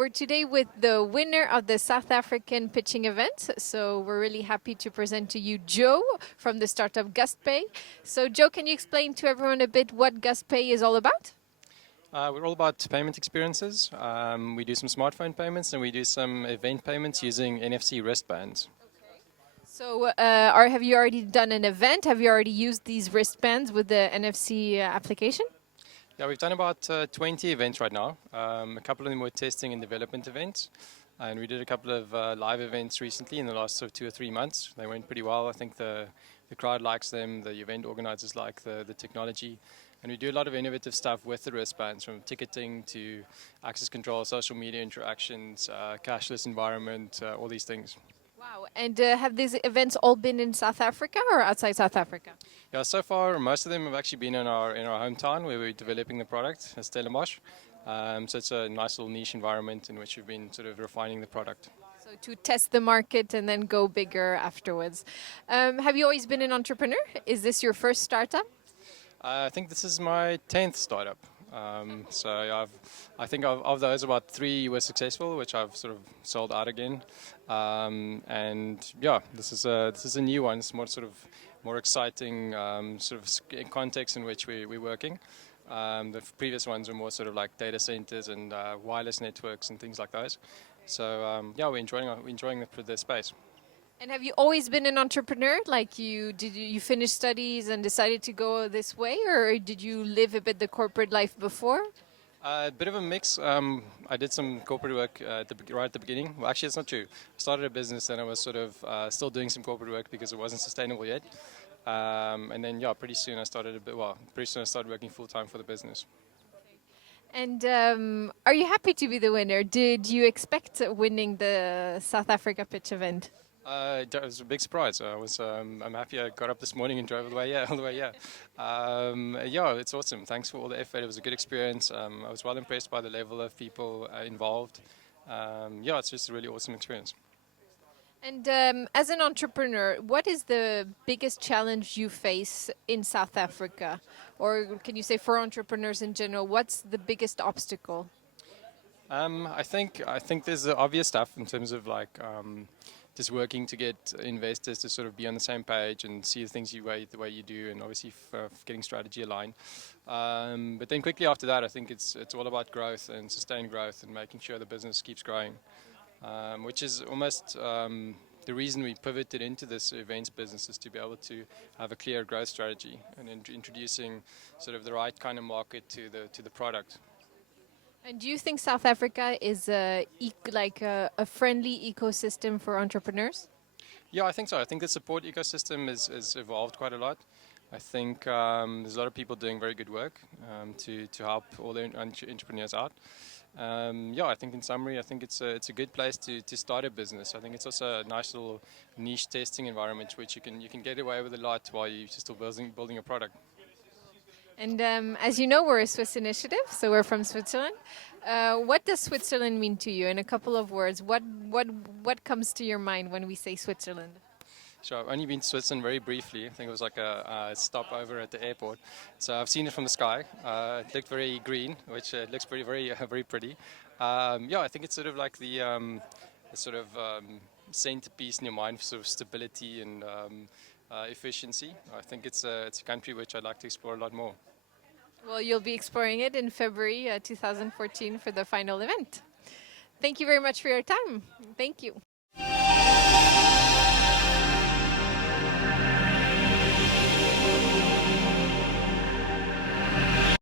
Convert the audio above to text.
we're today with the winner of the South African pitching event. So we're really happy to present to you Joe from the startup GustPay. So Joe, can you explain to everyone a bit what GustPay is all about? We're all about payment experiences. We do some smartphone payments and we do some event payments using NFC wristbands. So have you already done an event? Have you already used these wristbands with the NFC application? Yeah, we've done about 20 events right now. A couple of them were testing and development events. And we did a couple of live events recently in the last sort of 2 or 3 months. They went pretty well. I think the crowd likes them, the event organizers like the technology. And we do a lot of innovative stuff with the wristbands, from ticketing to access control, social media interactions, cashless environment, all these things. Wow. And have these events all been in South Africa or outside South Africa? Yeah, so far most of them have actually been in our hometown where we're developing the product, Stellenbosch. So it's a nice little niche environment in which we've been sort of refining the product. So to test the market and then go bigger afterwards. Have you always been an entrepreneur? Is this your first startup? I think this is my 10th startup. I think of those, about 3 were successful, which I've sort of sold out again. And yeah, this is a new one. It's more exciting sort of context in which we're working. The previous ones were more sort of like data centers and wireless networks and things like those. So yeah, we're enjoying the space. And have you always been an entrepreneur? Like did you finish studies and decided to go this way, or did you live a bit the corporate life before? A bit of a mix. I did some corporate work right at the beginning. Well, actually, it's not true. I started a business and I was sort of still doing some corporate work because it wasn't sustainable yet. And then, yeah, pretty soon I started working full time for the business. And are you happy to be the winner? Did you expect winning the South Africa pitch event? It was a big surprise. I'm happy I got up this morning and drove all the way. Yeah. Yeah, it's awesome. Thanks for all the effort. It was a good experience. I was well impressed by the level of people involved. Yeah, it's just a really awesome experience. And as an entrepreneur, what is the biggest challenge you face in South Africa? Or can you say for entrepreneurs in general, what's the biggest obstacle? I think there's the obvious stuff in terms of like just working to get investors to sort of be on the same page and see the things the way you do, and obviously getting strategy aligned. But then quickly after that, I think it's all about growth and sustained growth and making sure the business keeps growing, which is almost the reason we pivoted into this events business, is to be able to have a clear growth strategy and introducing sort of the right kind of market to the product. And do you think South Africa is a friendly ecosystem for entrepreneurs? Yeah, I think so. I think the support ecosystem has evolved quite a lot. I think there's a lot of people doing very good work to help all the entrepreneurs out. Yeah, I think in summary, I think it's a good place to start a business. I think it's also a nice little niche testing environment, which you can get away with a lot while you're still building a product. And as you know, we're a Swiss initiative, so we're from Switzerland. What does Switzerland mean to you? In a couple of words, what comes to your mind when we say Switzerland? Sure, I've only been to Switzerland very briefly. I think it was like a stopover at the airport. So I've seen it from the sky. It looked very green, which looks very pretty. Yeah, I think it's sort of like the centerpiece in your mind for sort of stability and efficiency. I think it's a country which I'd like to explore a lot more. Well, you'll be exploring it in February 2014 for the final event. Thank you very much for your time. Thank you.